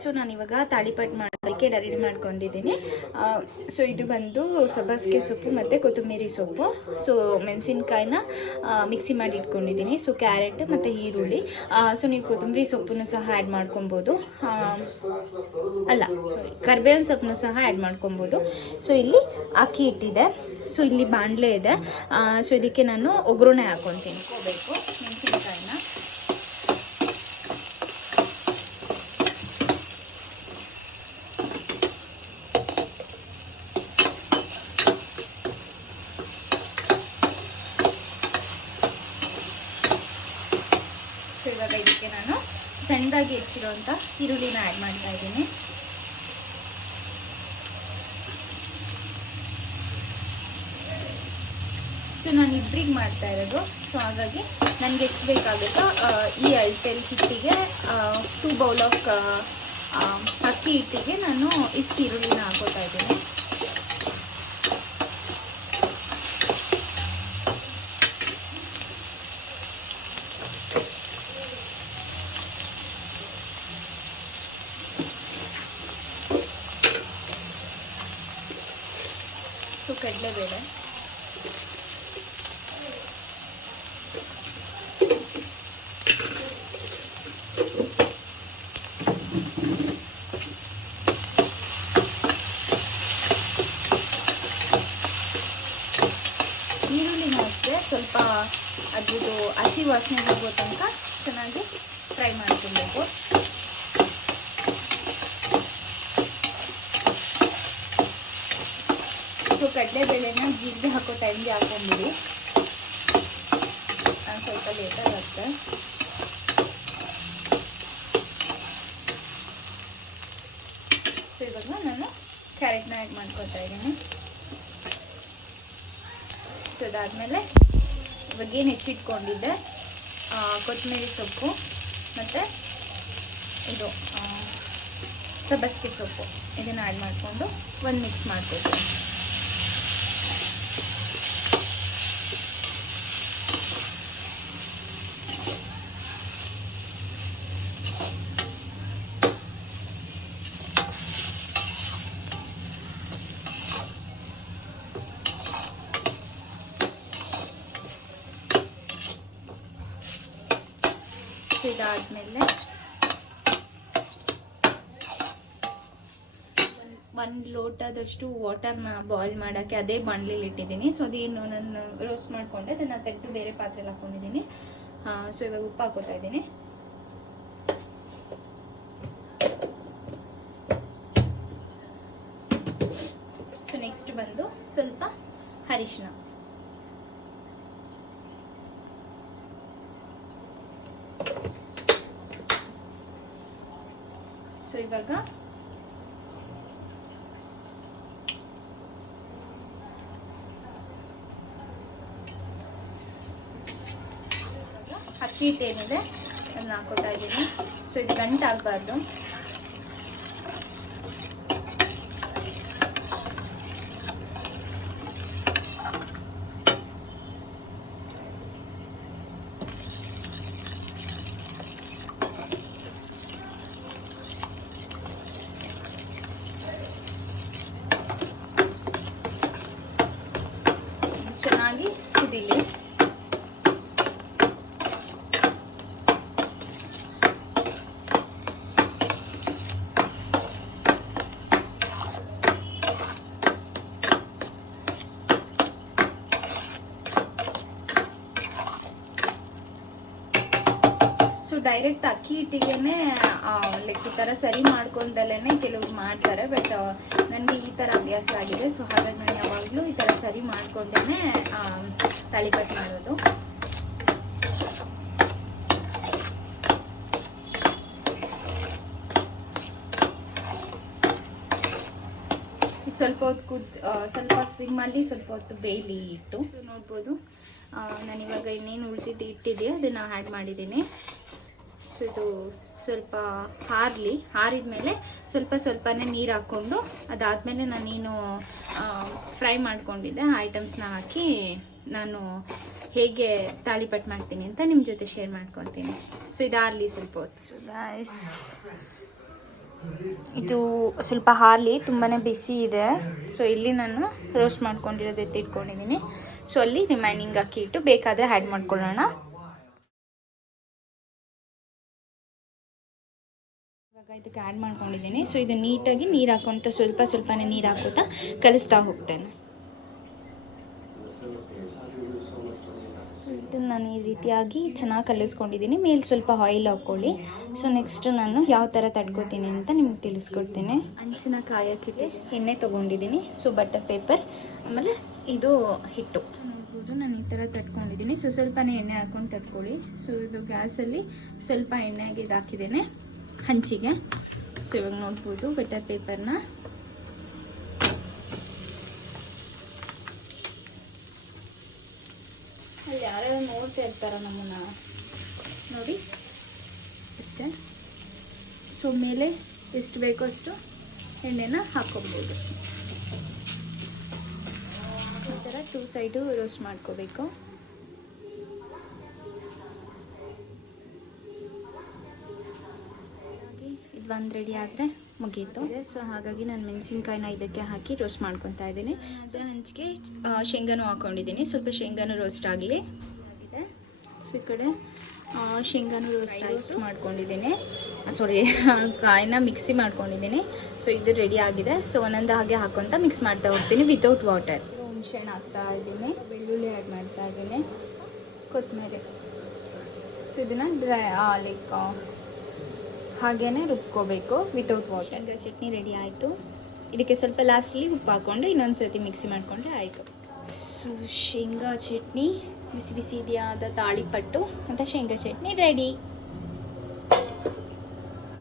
So ನಾನು ಇವಾಗ ತಾಳಿಪಟ್ಟು ಮಾಡೋದಕ್ಕೆ ರೆಡಿ ಮಾಡ್ಕೊಂಡಿದ್ದೀನಿ. ಸೊ ಇದು ಬಂದು ಸಬ್ಬಾಸಿಗೆ ಸೊಪ್ಪು ಮತ್ತು ಕೊತ್ತಂಬರಿ ಸೊಪ್ಪು. ಸೊ ಮೆಣಸಿನ್ಕಾಯಿನ ಮಿಕ್ಸಿ ಮಾಡಿ ಇಟ್ಕೊಂಡಿದ್ದೀನಿ. ಸೊ ಕ್ಯಾರೆಟ್ ಮತ್ತು ಈರುಳ್ಳಿ. ಸೊ ನೀವು ಕೊತ್ತಂಬರಿ ಸೊಪ್ಪನ್ನು ಸಹ ಆ್ಯಡ್ ಮಾಡ್ಕೊಬೋದು. ಅಲ್ಲ ಸಾರಿ ಕರ್ಬೇವಿನ ಸೊಪ್ಪನ್ನು ಸಹ ಆ್ಯಡ್ ಮಾಡ್ಕೊಬೋದು. ಸೊ ಇಲ್ಲಿ ಅಕ್ಕಿ ಇಟ್ಟಿದೆ ಸೊ ಇಲ್ಲಿ ಬಾಣಲೆ ಇದೆ. ಸೊ ಇದಕ್ಕೆ ನಾನು ಒಗ್ಗರಣೆ ಹಾಕ್ಕೊತೀನಿ ಹೋಗಬೇಕು ಮೆಣಸಿನ್ಕಾಯಿನ ಸೊ ಇವಾಗ ಇದಕ್ಕೆ ನಾನು ಸಣ್ಣದಾಗಿ ಅಂತ ಈರುಳ್ಳಿನ ಆ್ಯಡ್ ಮಾಡ್ತಾ ಇದ್ದೀನಿ. ಸೊ ನಾನು ಇಬ್ಬರಿಗೆ ಮಾಡ್ತಾ ಇರೋದು. ಸೊ ಹಾಗಾಗಿ ನನಗೆ ಎಷ್ಟು ಬೇಕಾಗುತ್ತೋ ಈ ಅಳತೆಲಿ ಹಿಟ್ಟಿಗೆ ಟೂ ಬೌಲ್ ಆಫ್ ಅಕ್ಕಿ ಹಿಟ್ಟಿಗೆ ನಾನು ಇಷ್ಟು ಈರುಳ್ಳಿನ ಹಾಕೋತಾ ಇದ್ದೀನಿ. ಸೊ ಕಡಲೆಬೇಳೆ ಈರುಳ್ಳಿನ ಅಷ್ಟೇ ಸ್ವಲ್ಪ ಅದ್ರದ್ದು ಹಸಿ ವಾಸನೆ ಹೋಗೋ ತನಕ ಚೆನ್ನಾಗಿ ಫ್ರೈ ಮಾಡ್ಕೊಬೇಕು ಕಡಲೆಬೇಳೆನ ಜೀರಿಗೆ ಹಾಕೋ ಟೈಮ್ಗೆ ಹಾಕೊಂಡ್ಬಿಡಿ ನಾನು ಸ್ವಲ್ಪ ಲೇಟಾಗುತ್ತೆ ಸೊ ಇವಾಗ ನಾನು ಕ್ಯಾರೆಟ್ನ ಆ್ಯಡ್ ಮಾಡ್ಕೊತಾ ಇದ್ದೀನಿ. ಸೊ ಅದಾದಮೇಲೆ ಇವಾಗ ಏನು ಹೆಚ್ಚಿಟ್ಕೊಂಡಿದ್ದೆ? ಕೊತ್ತಂಬರಿ ಸೊಪ್ಪು ಮತ್ತು ಇದು ಸಬ್ಬಸಿಗೆ ಸೊಪ್ಪು. ಇದನ್ನು ಆ್ಯಡ್ ಮಾಡಿಕೊಂಡು ಒಂದು ಮಿಕ್ಸ್ ಮಾಡ್ಕೊತೀನಿ. ಇದಾದ್ಮೇಲೆ ಒಂದು ಲೋಟದಷ್ಟು ವಾಟರ್ನ ಬಾಯ್ಲ್ ಮಾಡೋಕ್ಕೆ ಅದೇ ಬಾಣಲಿಲಿ ಇಟ್ಟಿದ್ದೀನಿ. ಸೊ ಅದೇನು ನಾನು ರೋಸ್ಟ್ ಮಾಡಿಕೊಂಡೆ, ಅದನ್ನು ತೆಗೆದು ಬೇರೆ ಪಾತ್ರೆಲಿ ಹಾಕ್ಕೊಂಡಿದ್ದೀನಿ ಸೊ ಇವಾಗ ಉಪ್ಪು ಹಾಕೋತಾ ಇದ್ದೀನಿ. ಸೊ ನೆಕ್ಸ್ಟ್ ಬಂದು ಸ್ವಲ್ಪ ಅರಿಶಿನ ಸೊ ಇವಾಗ. ಅಕ್ಕಿ ಹಿಟ್ಟು ಏನಿದೆ ಅದನ್ನ ಹಾಕೋತಾ ಇದ್ದೀನಿ. ಸೊ ಇದು ಗಂಟು ಆಗಬಾರ್ದು ಚೆನ್ನಾಗಿ ಕುದೀಲಿ ಸೊ ಡೈರೆಕ್ಟ್ ಅಕ್ಕಿ ಹಿಟ್ಟಿಗೆನೆ ಲೈಕ್ ಈ ಥರ ಸರಿ ಮಾಡ್ಕೊಂಡಲ್ಲೇ ಕೆಲವ್ರು ಮಾಡ್ತಾರೆ ಬಟ್ ನನಗೆ ಈ ಥರ ಅಭ್ಯಾಸ ಆಗಿದೆ. ಸೊ ಹಾಗಾಗಿ ನಾನು ಯಾವಾಗಲೂ ಈ ಥರ ಸರಿ ಮಾಡ್ಕೊಂಡೇ ತಾಳಿಪಟ್ಟು ಮಾಡೋದು. ಸ್ವಲ್ಪ ಹೊತ್ತು ಕುದ್ ಸ್ವಲ್ಪ ಸಿಮ್ಮಲ್ಲಿ ಸ್ವಲ್ಪ ಹೊತ್ತು ಬೇಯಲಿ ಇಟ್ಟು ಸೊ ನೋಡ್ಬೋದು. ನಾನಿವಾಗ ಇನ್ನೇನು ಉಳಿದಿದ್ದು ಇಟ್ಟಿದೆಯೋ ಅದನ್ನು ಆ್ಯಡ್ ಮಾಡಿದ್ದೀನಿ. ಸೊ ಇದು ಸ್ವಲ್ಪ ಹಾರಲಿ, ಹಾರಿದ ಮೇಲೆ ಸ್ವಲ್ಪ ಸ್ವಲ್ಪನೇ ನೀರು ಹಾಕ್ಕೊಂಡು ಅದಾದಮೇಲೆ ನಾನೇನು ಫ್ರೈ ಮಾಡ್ಕೊಂಡಿದ್ದೆ. ಐಟಮ್ಸ್ನ ಹಾಕಿ ನಾನು ಹೇಗೆ ತಾಳಿಪಟ್ಟು ಮಾಡ್ತೀನಿ ಅಂತ ನಿಮ್ಮ ಜೊತೆ ಶೇರ್ ಮಾಡ್ಕೊತೀನಿ ಸೊ ಇದು ಹಾರ್ಲಿ ಸ್ವಲ್ಪ ಇದು ಸ್ವಲ್ಪ ಹಾರ್ಲಿ ತುಂಬಾ ಬಿಸಿ ಇದೆ. ಸೊ ಇಲ್ಲಿ ನಾನು ರೋಸ್ಟ್ ಮಾಡ್ಕೊಂಡಿರೋದು ಎತ್ತಿಟ್ಕೊಂಡಿದ್ದೀನಿ. ಸೊ ಅಲ್ಲಿ ರಿಮೈನಿಂಗ್ ಅಕ್ಕಿ ಇಟ್ಟು ಬೇಕಾದರೆ ಆ್ಯಡ್ ಮಾಡ್ಕೊಳ್ಳೋಣ. ಇವಾಗ ಇದಕ್ಕೆ ಆ್ಯಡ್ ಮಾಡ್ಕೊಂಡಿದ್ದೀನಿ. ಸೊ ಇದು ನೀಟಾಗಿ ನೀರು ಹಾಕೊತ ಸ್ವಲ್ಪ ಸ್ವಲ್ಪನೇ ನೀರು ಹಾಕೋತಾ ಕಲಿಸ್ತಾ ಹೋಗ್ತೇನೆ. ಸೊ ಇದನ್ನು ನಾನು ಈ ರೀತಿಯಾಗಿ ಚೆನ್ನಾಗಿ ಕಲಿಸ್ಕೊಂಡಿದ್ದೀನಿ. ಮೇಲೆ ಸ್ವಲ್ಪ ಆಯಿಲ್ ಹಾಕ್ಕೊಳ್ಳಿ ಸೊ ನೆಕ್ಸ್ಟ್ ನಾನು ಯಾವ ಥರ ತಡ್ಕೋತೀನಿ ಅಂತ ನಿಮ್ಗೆ ತಿಳಿಸ್ಕೊಡ್ತೀನಿ. ಅಂಚಿನ ಕಾಯಕ್ಕಿಟ್ಟು ಎಣ್ಣೆ ತೊಗೊಂಡಿದ್ದೀನಿ. ಸೊ ಬಟರ್ ಪೇಪರ್ ಆಮೇಲೆ ಇದು ಹಿಟ್ಟು. ನೋಡ್ಬೋದು ನಾನು ಈ ಥರ ತಟ್ಕೊಂಡಿದ್ದೀನಿ ಸೊ ಸ್ವಲ್ಪನೇ ಎಣ್ಣೆ ಹಾಕ್ಕೊಂಡು ತಟ್ಕೊಳ್ಳಿ ಸೊ ಇದು ಗ್ಯಾಸಲ್ಲಿ ಸ್ವಲ್ಪ ಎಣ್ಣೆಗೆ ಇದು ಹಾಕಿದ್ದೇನೆ ಹಂಚಿಗೆ. ಸೊ ಇವಾಗ ನೋಡ್ಬೋದು ಬೆಟರ್ ಪೇಪರ್ನ ಅಲ್ಲಿ ಯಾರ್ಯಾರು ನೋಡ್ತಾ ಇರ್ತಾರ ನಮ್ಮನ್ನ. ನೋಡಿ, ಅಷ್ಟೇ. ಸೊ ಮೇಲೆ ಎಷ್ಟು ಬೇಕೋ ಅಷ್ಟು ಎಣ್ಣೆನ ಹಾಕೋಬೋದು. ಈ ಥರ ಟೂ ಸೈಡು ರೋಸ್ಟ್ ಮಾಡ್ಕೋಬೇಕು. ಇದು ಒಂದು ರೆಡಿ ಆದರೆ ಮುಗೀತು. ಸೊ ಹಾಗಾಗಿ ನಾನು ಮೆಣಸಿನ್ಕಾಯಿನ ಇದಕ್ಕೆ ಹಾಕಿ ರೋಸ್ಟ್ ಮಾಡ್ಕೊತಾ ಇದ್ದೀನಿ. ಸೊ ಹಂಚಿಗೆ ಶೇಂಗಾನು ಹಾಕೊಂಡಿದ್ದೀನಿ. ಸ್ವಲ್ಪ ಶೇಂಗಾನು ರೋಸ್ಟ್ ಆಗಲಿ. ಆಗಿದೆ. ಸೊ ಈ ಕಡೆ ಶೇಂಗಾನು ರೋಸ್ಟ್ ರೋಸ್ಟ್ ಮಾಡ್ಕೊಂಡಿದ್ದೀನಿ. ಸಾರಿ ಕಾಯಿನ ಮಿಕ್ಸಿ ಮಾಡ್ಕೊಂಡಿದ್ದೀನಿ. ಸೊ ಇದು ರೆಡಿ ಆಗಿದೆ. ಸೊ ಒಂದೊಂದು ಹಾಗೆ ಹಾಕೊಂತ ಮಿಕ್ಸ್ ಮಾಡ್ತಾ ಹೋಗ್ತೀನಿ ವಿತೌಟ್ ವಾಟರ್ ಹುಣ್ಸೆಣ್ಣು ಹಾಕ್ತಾ ಇದ್ದೀನಿ. ಬೆಳ್ಳುಳ್ಳಿ ಆ್ಯಡ್ ಮಾಡ್ತಾ ಇದ್ದೀನಿ. ಕೊತ್ತಂಬರಿ ಸೊ ಇದನ್ನು ಡ್ರೈ ಲೈಕ್ ಹಾಗೇನೆ ರುಬ್ಕೋಬೇಕು ವಿತೌಟ್ ವಾಟರ್ ಶೇಂಗಾ ಚಟ್ನಿ ರೆಡಿ ಆಯಿತು. ಇದಕ್ಕೆ ಸ್ವಲ್ಪ ಲಾಸ್ಟಲ್ಲಿ ಉಪ್ಪು ಹಾಕ್ಕೊಂಡು ಇನ್ನೊಂದು ಸರ್ತಿ ಮಿಕ್ಸಿ ಮಾಡಿಕೊಂಡ್ರೆ ಆಯಿತು. ಸೊ ಶೇಂಗಾ ಚಟ್ನಿ, ಬಿಸಿ ಬಿಸಿ ಇದೆಯಾದ ತಾಳಿಪಟ್ಟು, ಮತ್ತು ಶೇಂಗಾ ಚಟ್ನಿ ರೆಡಿ